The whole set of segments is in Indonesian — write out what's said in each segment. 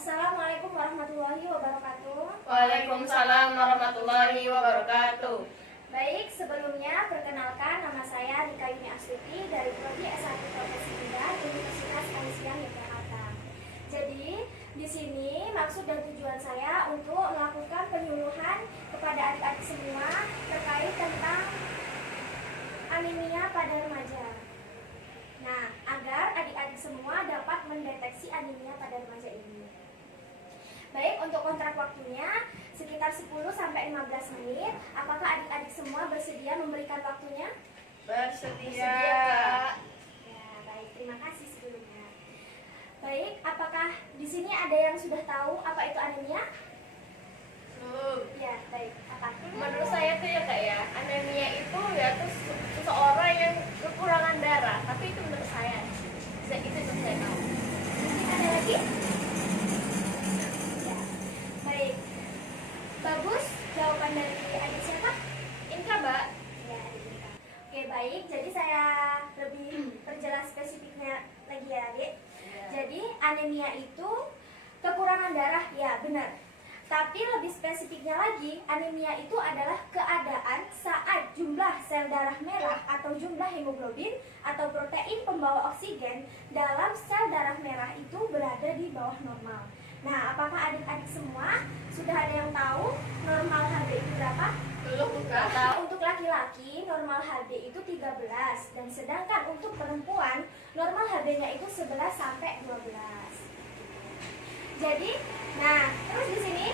Assalamualaikum warahmatullahi wabarakatuh. Waalaikumsalam warahmatullahi wabarakatuh. Baik, sebelumnya perkenalkan nama saya Rika Yuni Astuti dari Prodi S1 Profesi Bidang Universitas Kaisian Yogyakarta. Jadi, di sini maksud dan tujuan saya untuk melakukan penyuluhan kepada adik-adik semua terkait tentang anemia pada remaja. Nah, agar adik-adik semua dapat mendeteksi anemia pada remaja ini. Baik, untuk kontrak waktunya sekitar 10-15 menit. Apakah adik-adik semua bersedia memberikan waktunya? Bersedia. Ya, baik. Terima kasih sebelumnya. Baik, apakah di sini ada yang sudah tahu apa itu anemia? Ya, baik. Apa? Menurut saya tuh ya kak ya, anemia itu ya tuh seseorang yang kekurangan darah. Tapi itu menurut saya, itu menurut saya tahu. Mungkin ada lagi? Ya, baik. Bagus jawaban dari adik siapa? Inka mbak. Ya, adik Inka. Oke, baik. Jadi saya lebih perjelas spesifiknya lagi ya, adik. Jadi anemia itu kekurangan darah, ya benar. Tapi lebih spesifiknya lagi, anemia itu adalah keadaan saat jumlah sel darah merah atau jumlah hemoglobin atau protein pembawa oksigen dalam sel darah merah itu berada di bawah normal. Nah, apakah adik-adik semua sudah ada yang tahu normal HB itu berapa? Belum kak. Untuk laki-laki normal HB itu 13 dan sedangkan untuk perempuan normal HB-nya itu 11 sampai 12. Jadi, nah, terus di sini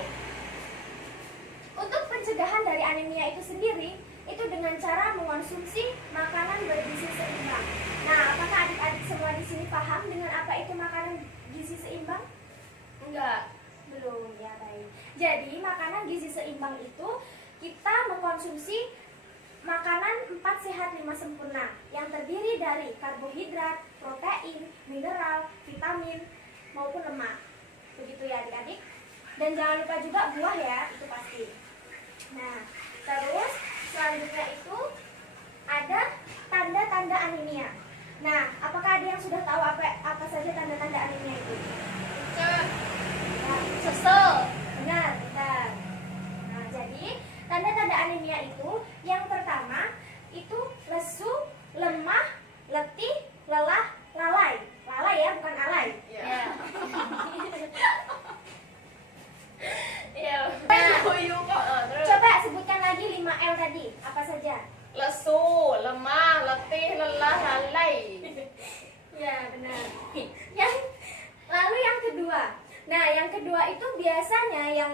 untuk pencegahan dari anemia itu sendiri itu dengan cara mengonsumsi makanan bergizi seimbang. Nah, apakah adik-adik semua di sini paham dengan apa itu makanan gizi seimbang? Enggak. Belum, ya baik. Jadi, makanan gizi seimbang itu kita mengkonsumsi makanan 4 sehat 5 sempurna yang terdiri dari karbohidrat, protein, mineral, vitamin maupun lemak. Begitu ya adik-adik. Dan jangan lupa juga buah ya, itu pasti. Nah, terus selanjutnya itu ada tanda-tanda anemia. Nah, apakah ada yang sudah tahu apa saja tanda-tanda anemia itu? Nah, Sesel. benar, benar. Nah, jadi tanda-tanda anemia itu yang pertama itu lesu, lemah, letih, lelah, lalai. Lalai ya, bukan alay. Ya. Iya. Nah, Terus. coba sebutkan lagi 5L tadi. Apa saja? Lesu, lemah, letih, lelah, lalai. Ya, benar. Lalu yang kedua. Nah, yang kedua itu biasanya yang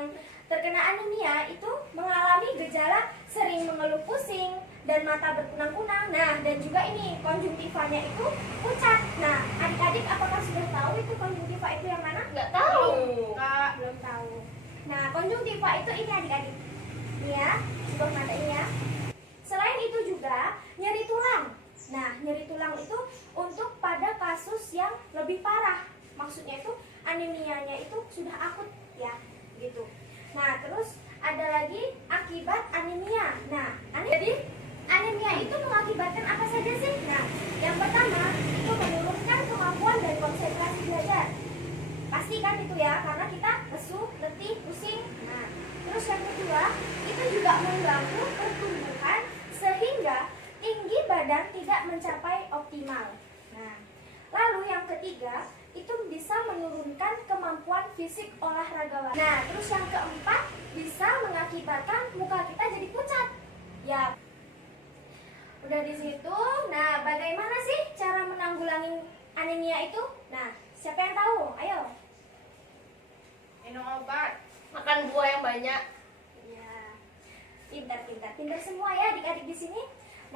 terkena anemia itu mengalami gejala sering mengeluh pusing dan mata berkunang-kunang. Nah, dan juga ini konjungtivanya itu pucat. Nah, adik-adik apakah sudah tahu itu konjungtiva itu yang mana? Enggak tahu. Kak, belum tahu. Nah, konjungtiva itu ini adik-adik. Ini ya, sebuah mata ini ya. Selain itu juga nyeri tulang. Nah, nyeri tulang itu untuk pada kasus yang lebih parah. Maksudnya itu anemianya itu sudah akut ya, gitu. Nah, terus ada lagi akibat anemia. Nah, jadi anemia itu mengakibatkan apa saja sih? Nah, yang pertama itu menurunkan kemampuan dan konsentrasi belajar. Pasti kan itu ya, karena kita lesu, letih, pusing. Nah, terus yang kedua itu juga mengganggu pertumbuhan sehingga tinggi badan tidak mencapai optimal. Nah, lalu yang ketiga itu bisa menurunkan kemampuan fisik olahragawan. Nah, terus yang keempat bisa mengakibatkan muka kita jadi pucat. Ya, udah di situ. Nah, bagaimana sih cara menanggulangi anemia itu? Nah, siapa yang tahu? Ayo. Minum obat. Makan buah yang banyak. Ya, pintar semua ya adik-adik di sini.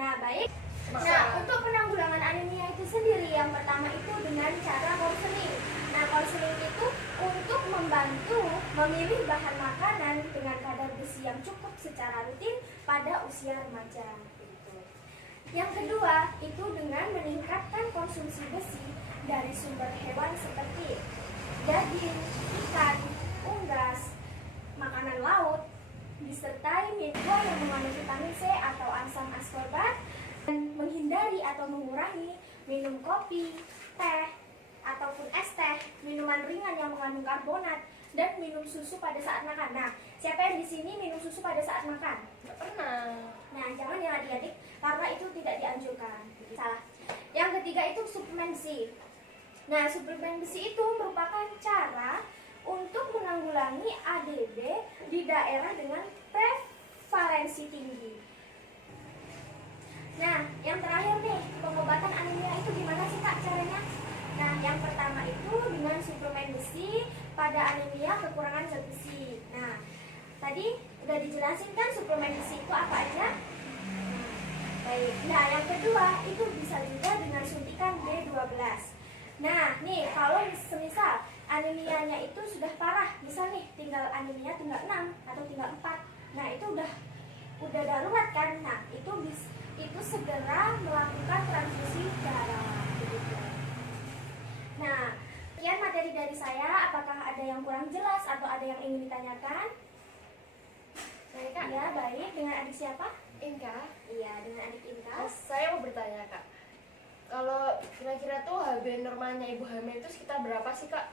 Nah, baik. Nah, Masa. untuk penanggulangan anemia itu sendiri yang pertama itu dengan cara konseling. Nah, konseling itu untuk membantu memilih bahan makanan dengan kadar besi yang cukup secara rutin pada usia remaja. Yang kedua itu dengan meningkatkan konsumsi besi dari sumber hewan seperti daging, ikan, unggas, makanan laut, disertai buah yang mengandung vitamin C atau asam ascorbat, dan menghindari atau mengurangi minum kopi, teh, ataupun es teh, minuman ringan yang mengandung karbonat, dan minum susu pada saat makan. Nah, siapa yang di sini minum susu pada saat makan? Nggak pernah. Nah, jangan ya adik-adik, karena itu tidak dianjurkan. Salah. Yang ketiga itu suplemen besi. Nah, suplemen besi itu merupakan cara untuk menanggulangi ADB di daerah dengan prevalensi tinggi. Nah, yang terakhir nih, pengobatan anemia itu gimana sih Kak caranya? Nah, yang pertama itu dengan suplemen besi pada anemia kekurangan zat besi. Nah, tadi udah dijelasin kan suplemen besi itu apa aja? Baik. Nah, yang kedua itu bisa juga dengan suntikan B12. Nah, nih kalau semisal anemianya itu sudah parah, misal nih tinggal anemia tinggal 6 atau tinggal 4. Nah, itu udah darurat kan? Nah, itu segera melakukan transfusi darah begitu. Nah, sekian materi dari saya. Apakah ada yang kurang jelas atau ada yang ingin ditanyakan? Baik Kak. Ya, baik. Dengan adik siapa? Inka, Iya, dengan adik Inka. saya mau bertanya Kak. Kalau kira-kira tuh HB normalnya ibu hamil itu sekitar berapa sih Kak?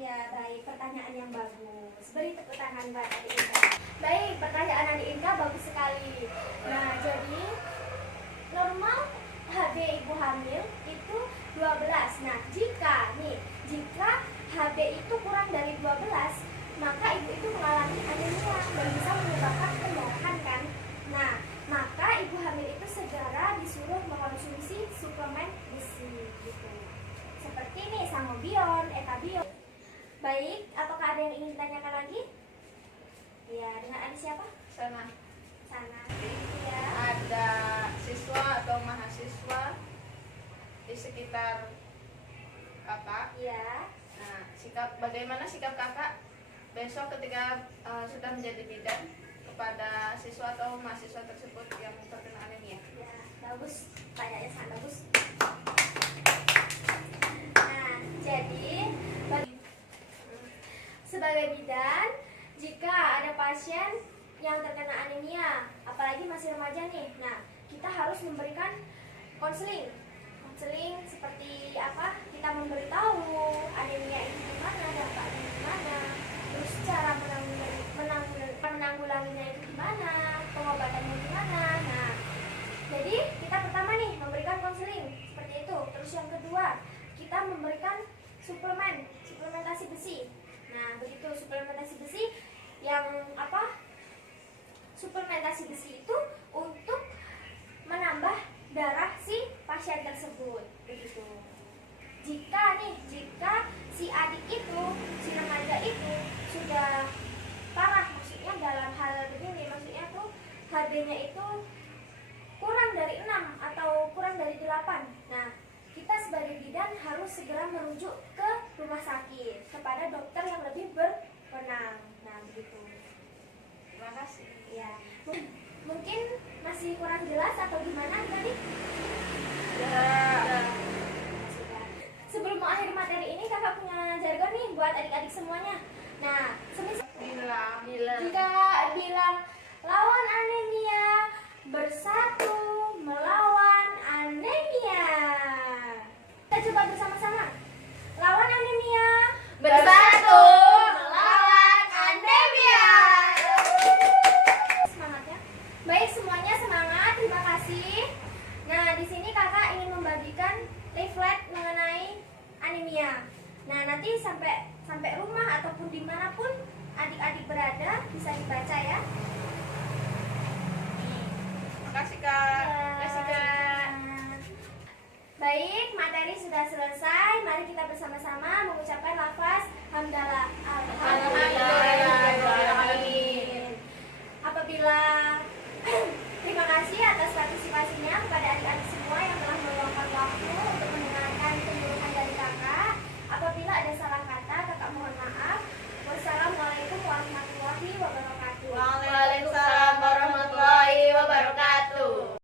Ya, baik. Pertanyaan yang bagus. Beri tepuk tangan buat adik Inka. Baik, pertanyaan adik Inka bagus sekali. Nah, jadi normal HB ibu hamil itu 12. Nah, jika HB itu kurang dari 12, maka ibu itu mengalami anemia dan bisa menyebabkan pendarahan kan. Nah, maka ibu hamil itu segera disuruh mengkonsumsi suplemen besi gitu. Seperti nih Sangobion, Etabion. Baik, apakah ada yang ingin ditanyakan lagi? Ya, dengan adik siapa? Sana. Sana. Ya. Ada siswa atau mahasiswa di sekitar kakak. Ya. Nah, bagaimana sikap kakak besok ketika sudah menjadi bidan kepada siswa atau mahasiswa tersebut yang terkena anemia? Ya, bagus. Pertanyaannya sangat bagus. Nah, jadi sebagai bidan, jika ada pasien yang terkena anemia, apalagi masih remaja nih, nah kita harus memberikan konseling seperti apa? Kita memberitahu anemia itu gimana, dampaknya gimana, terus cara menanggulanginya itu gimana, pengobatannya gimana. Nah, jadi kita pertama nih memberikan konseling seperti itu. Terus yang kedua, kita memberikan suplementasi besi. Nah, begitu suplementasi besi yang apa? Suplementasi besi itu untuk menambah darah si pasien tersebut, begitu. Jika si adik itu, si remaja itu sudah parah, maksudnya dalam hal begini, maksudnya tuh HB-nya itu kurang dari 6 atau kurang dari 8. Nah, kita sebagai bidan harus segera merujuk ke rumah sakit kepada dokter yang lebih berwenang. Nah, begitu. Terima kasih. Ya, mungkin masih kurang jelas atau gimana tadi? Ya. Sudah. Sebelum mengakhiri materi ini, kakak punya jargon nih buat adik-adik semuanya. Nah, Bilang. jika bilang lawan anemia, bersatu melawan anemia. Kita coba bersama-sama. Lawan anemia, Bersatu melawan anemia. Semangatnya. Baik, semuanya semangat. Terima kasih. Nah, di sini kakak ingin membagikan leaflet mengenai anemia. Nah, nanti sampai rumah ataupun dimanapun adik-adik berada bisa dibaca ya. Makasih Kak. Makasih Kak. Baik, materi sudah selesai. Mari kita bersama-sama mengucapkan lafaz hamdalah. Alhamdulillah.